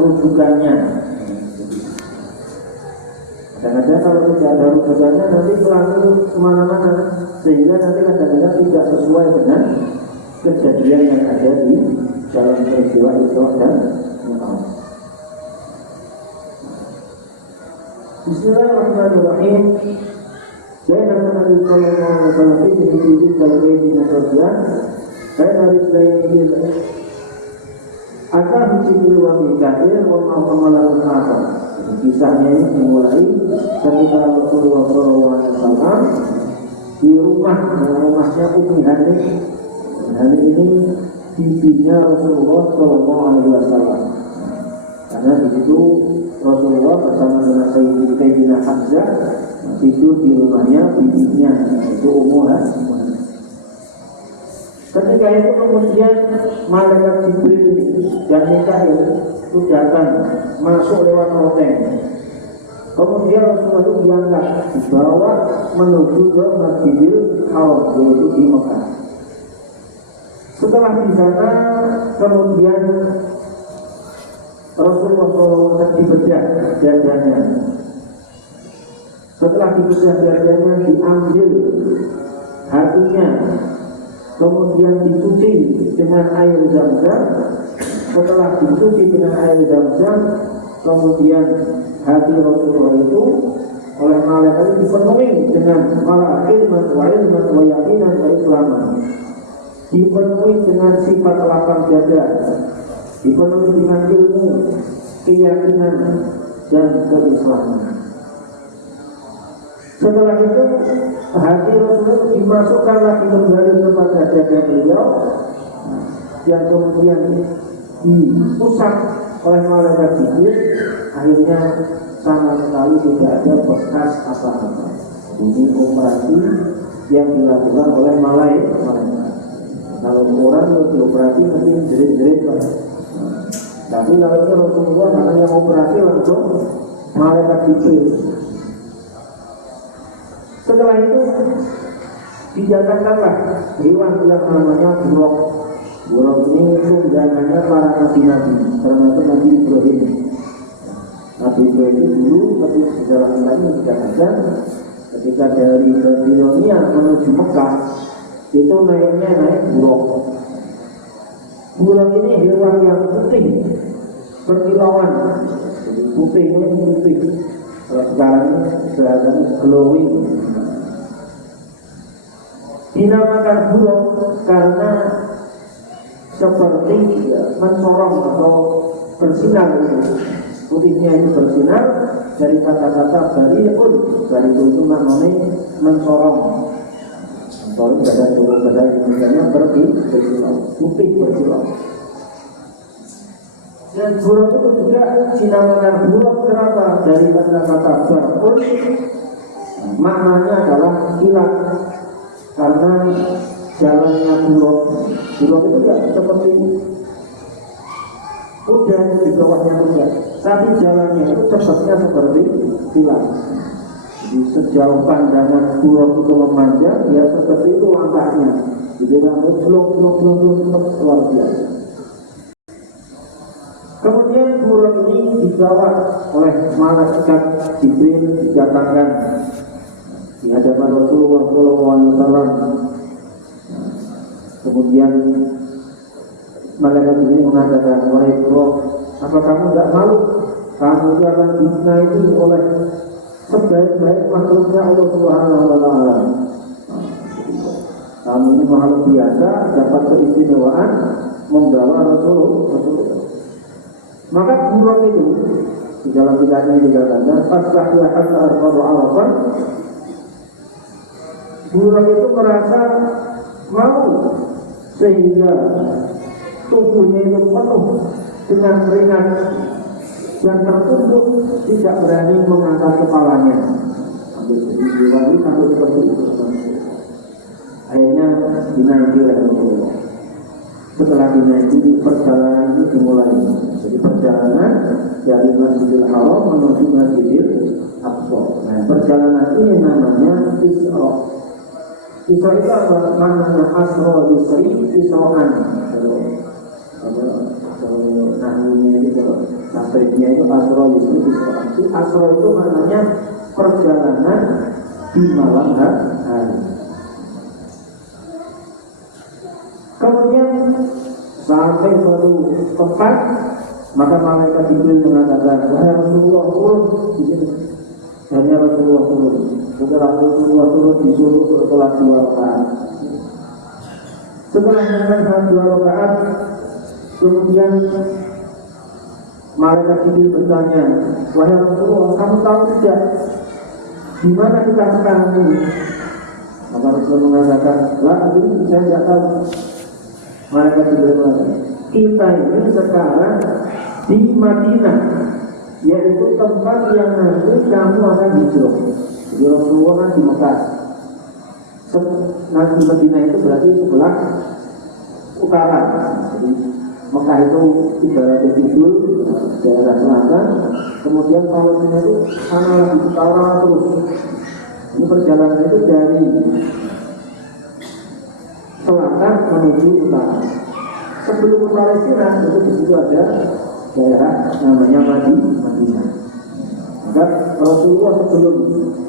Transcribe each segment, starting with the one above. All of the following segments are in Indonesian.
rujukannya. Kadang-kadang kalau tidak ada rujukannya nanti pelaku kemana-mana, sehingga nanti kadang-kadang tidak sesuai dengan kejadian yang ada di dalam peristiwa Isra dan Mi'raj. Bismillahirrahmanirrahim. Bainama Nabi sallallahu alaihi wasallam fi hijri al-bayt al-qadiyah baina rijlaihi akan Jibril wa Mikail wa ma'amalul akhar. Kisahnya ini dimulai ketika Rasulullah SAW di rumahnya Ummi Hani. Hani ini bibinya Rasulullah SAW. Karena di situ Rasulullah bersama dengan Sayyidina Hamzah tidur di rumahnya bibinya, itu Ummu Hani. Ketika itu kemudian malaikat Jibril dan Mikail itu datang masuk lewat loteng. Kemudian Rasulullah itu diangkat dibawa menuju ke Masjidil Haram, yaitu di Mekah. Setelah di sana kemudian Rasulullah SAW dibedah dadanya. Setelah dibedah dadanya diambil hatinya, kemudian dicuci dengan air Zam-Zam. Setelah dicuci dengan air Zam-Zam, kemudian hati Rasulullah itu oleh malaikat dipenuhi dengan ilman wa yaqinan wa islaman. Dipenuhi dengan sifat lapang dada, dipenuhi dengan ilmu, keyakinan dan keislaman. Setelah itu hati Rasulullah dimasukkan lagi kembali kepada dada beliau dan kemudian diusap oleh malaikat Jibril. Akhirnya sama sekali tidak ada bekas apa-apa. Ini operasi yang dilakukan oleh malaikat. Kalau orang yang dioperasi mesti jerit-jerit, tapi kalau Rasulullah namanya operasi langsung malaikat Jibril. Setelah itu dijadikanlah hewan yang namanya buruk. Buruk ini tunggangannya para nabi-nabi, termasuk Nabi Ibrahim. Nabi Ibrahim dulu ketika dalam lagi dikatakan ketika dari Babilonia menuju Mekah itu naik buruk. Buruk ini hewan yang putih berkilauan, jadi putihnya putih. Kalau sekarang ini kelihatan glowing. Dinamakan buruk karena seperti mensorong atau bersinar. Putihnya ini bersinar dari kata-kata bariun. Bariun itu maknanya mensorong. Mensorong bahasa Indonesia berkilau, putih berkilau. Dan buruk itu juga dinamakan buruk kenapa? Dari kata-kata bariun, maknanya adalah kilat. Karena jalannya buruk itu tidak seperti kuda di bawahnya kuda, tapi jalannya itu cepatnya seperti kilat. Jadi sejauh pandangan buruk itu memanjang, ya seperti itu langkahnya. Jadi langsung blok luar biasa. Kemudian buruk ini dibawa oleh malaikat Jibril, didatangkan di hadapan Rasulullah SAW. Kemudian malaikat ini mengatakan, wahai Rasul, apa kamu tidak malu? Kamu akan dinaiki oleh sebaik-baik makhluknya Allah Subhanahu wa Ta'ala. Kamu ini makhluk biasa, dapat keistimewaan membawa Rasulullah. Maka buruk itu di dalam kitabnya dikatakan, "Fasahiyah hatta arfadu arafan." Buruk itu merasa mau sehingga tubuhnya itu penuh dengan keringat dan tertunduk, tidak berani mengangkat kepalanya. Sampai seperti itu. Akhirnya dinaiki oleh Rasulullah. Setelah dinaiki, perjalanan ini dimulai. Jadi perjalanan dari Masjidil Haram menuju Masjidil Aqsa. Nah, perjalanan ini namanya Isra. Isra itu apa? Maknanya Asra Yusri, Isra'an. Kalau nahunya itu, kalau sampai tasrifnya itu asro yusri. Asro itu maknanya perjalanan di malam hari. Kemudian sampai suatu tempat, maka malaikat Jibril mengatakan, wahai Rasulullah, turun di sini. Hanya Rasulullah turun. Setelah Rasulullah turun, disuruh sholat 2 rakaat. Setelah melakukan 2 rakaat, kemudian malaikat Jibril bertanya, wahai Rasulullah, kamu tahu tidak di mana kita sekarang ini? Maka Rasulullah mengatakan, lah, saya tidak tahu. Malaikat Jibril mengatakan, kita ini sekarang di Madinah, yaitu tempat yang nanti kamu akan hijrah. Jadi Rasulullah kan di Mekah. Nanti Madinah itu berarti sebelah utara. Jadi Mekah itu ibaratnya kidul, daerah selatan. Kemudian Palestina itu sana lagi utara terus. Ini perjalanan itu dari selatan menuju utara. Sebelum Palestina itu di situ ada daerah namanya Madinah. Maka Rasulullah sebelum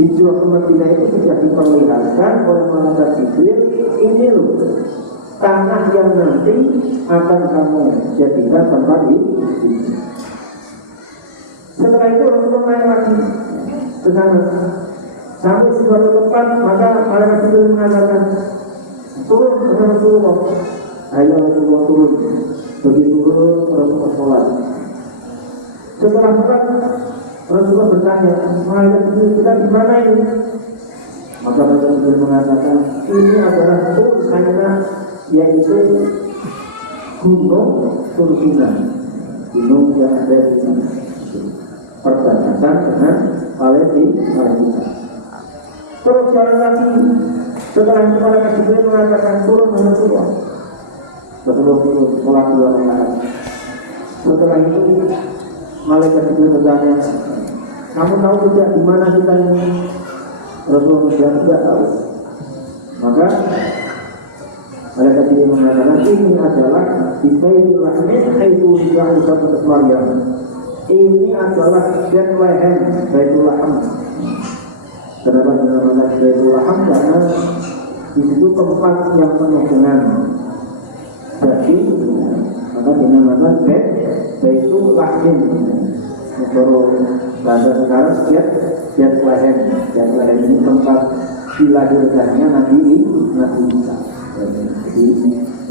hijrah ke Madinah itu sudah diperlihatkan oleh malaikat Jibril, ini loh tanah yang nanti akan kamu jadikan tempat hidup. Setelah itu Rasulullah naik lagi ke sana. Sampai di suatu tempat, maka malaikat Jibril mengatakan, turun ke Rasulullah. Ayo Rasulullah turun. Begitu turun Rasulullah sholat. Setelah sholat, Rasulullah bertanya, malaikat Jibril, kita di mana ini? Maka malaikat Jibril mengatakan, ini adalah Tursana, yaitu gunung Tursina, gunung yang ada di sana, perbatasan dengan Palestina. Terus jalan lagi. Setelah itu malaikat Jibril mengatakan, turun Rasulullah. Rasulullah turun sholat 2 rakaat. Setelah itu malaikat Jibril bertanya, kamu tahu tidak di mana kita ini? Rasulullah tidak tahu. Maka malaikat Jibril mengatakan, ini adalah di Baitul Lahim itu juga Isa Maryam. Ini adalah Bethlehem, Baitul Lahim. Kenapa dinamakan Baitul Lahim? Karena di situ tempat yang penuh dengan daging, maka dinamakan Baitul Lahim. Kalau bahasa sekarang Bethlehem. Bethlehem ini tempat dilahirkannya Nabi Isa. Jadi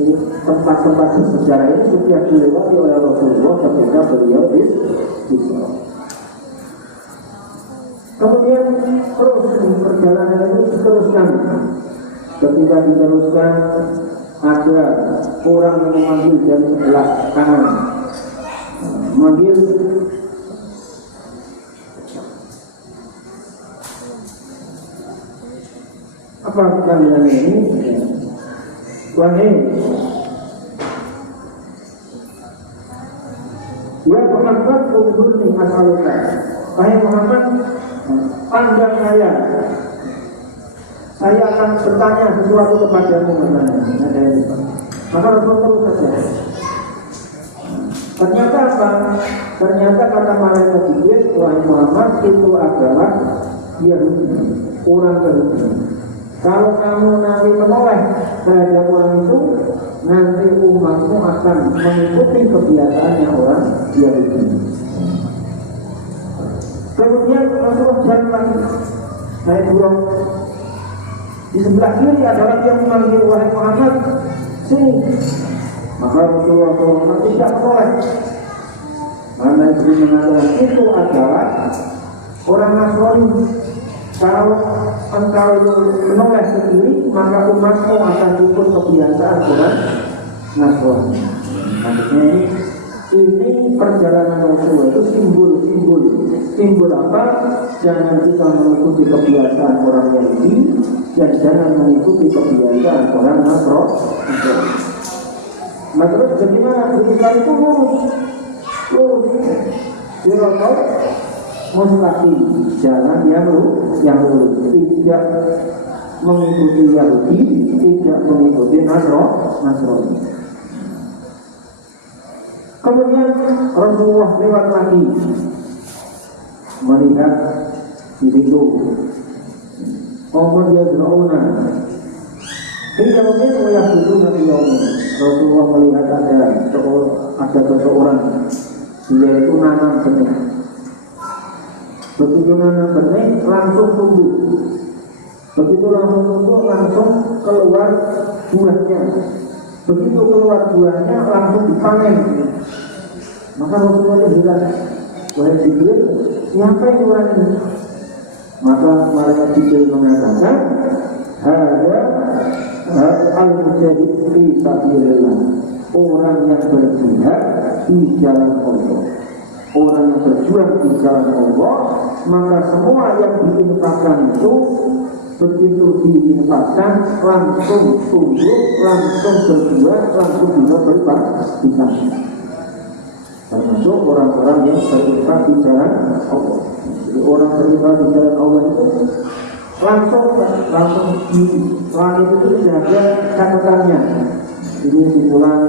ini tempat-tempat sejarah ini sudah dilewati oleh Rasulullah ketika beliau di Isra. Kemudian terus perjalanan itu diteruskan. Ketika diteruskan, ada orang yang memanggil dari sebelah kanan, memanggil, apa panggilan ini? Wahai, ya Muhammad, unzurni as'aluka. Wahai Muhammad, pandang saya akan bertanya sesuatu kepadamu. Maka Rasul terus saja. Ternyata apa? Ternyata kata malaikat Jibril, wahai Muhammad, itu adalah Yahudi, orang Yahudi. Kalau kamu nanti menoleh terhadap orang itu, nanti umatmu akan mengikuti kebiasaannya orang Yahudi. Kemudian Rasulullah jalan lagi, naik burung. Di sebelah kiri adalah yang memanggil, wahai Muhammad, sini. Maka Rasulullah tidak menoleh. Karena itu mengatakan itu adalah orang Nasrani. Kalau engkau menoleh ke kiri, maka umatmu akan ikut kebiasaan orang Nasrani. Maksudnya ini perjalanan Rasulullah itu simbol apa? Jangan kita mengikuti kebiasaan orang Yahudi dan jangan mengikuti kebiasaan orang Nasrani. Nah terus bagaimana? Ketika itu lurus. Dirokok mustaqim, jalan yang lurus, tidak mengikuti Yahudi, tidak mengikuti Nasrani. Kemudian Rasulullah lewat lagi melihat di situ Umar yad'una hingga mungkin melihat itu Nabi Rasulullah melihat ada seseorang yaitu nanam benih. Begitu nanam benih langsung tumbuh. Begitu langsung tumbuh langsung keluar buahnya. Begitu keluar buahnya langsung dipanen. Maka Rasulullah bilang, wahai Jibril, siapa yang orang ini? Maka malaikat Jibril mengatakan, hada al-mujahid fi sabilillah, orang yang berjihad di jalan Allah. Orang yang berjuang di jalan Allah, maka semua yang diinfakkan itu begitu diinfakkan langsung tumbuh, langsung berbuah, langsung juga berlipat. Termasuk orang-orang yang berinfak di jalan Allah. Jadi orang berinfak di jalan Allah itu langsung di langit itu sudah ada catatannya. Ini simpulan